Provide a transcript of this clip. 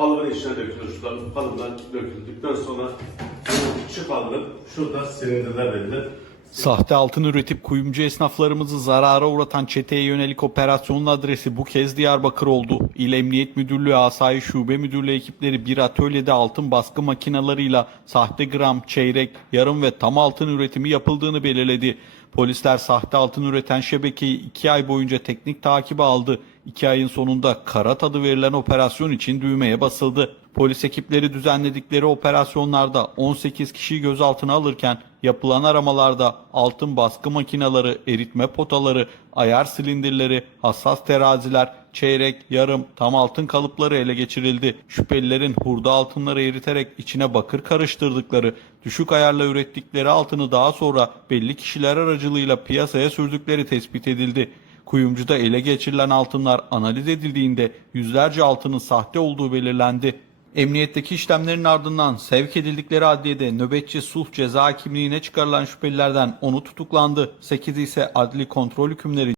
kalıbın içine dökülür. Şuradan kalıbından döküldükten sonra bunu çıkarılıp şurada silindirler verilir. Sahte altın üretip kuyumcu esnaflarımızı zarara uğratan çeteye yönelik operasyonun adresi bu kez Diyarbakır oldu. İl Emniyet Müdürlüğü Asayiş Şube Müdürlüğü ekipleri bir atölyede altın baskı makinalarıyla sahte gram, çeyrek, yarım ve tam altın üretimi yapıldığını belirledi. Polisler sahte altın üreten şebekeyi iki ay boyunca teknik takibe aldı. İki ayın sonunda Karat adı verilen operasyon için düğmeye basıldı. Polis ekipleri düzenledikleri operasyonlarda 18 kişiyi gözaltına alırken yapılan aramalarda altın baskı makineleri, eritme potaları, ayar silindirleri, hassas teraziler, çeyrek, yarım, tam altın kalıpları ele geçirildi. Şüphelilerin hurda altınları eriterek içine bakır karıştırdıkları, düşük ayarla ürettikleri altını daha sonra belli kişiler aracılığıyla piyasaya sürdükleri tespit edildi. Kuyumcuda ele geçirilen altınlar analiz edildiğinde yüzlerce altının sahte olduğu belirlendi. Emniyetteki işlemlerin ardından sevk edildikleri adliyede nöbetçi sulh ceza kimliğine çıkarılan şüphelilerden onu tutuklandı. 8 ise adli kontrol hükümleri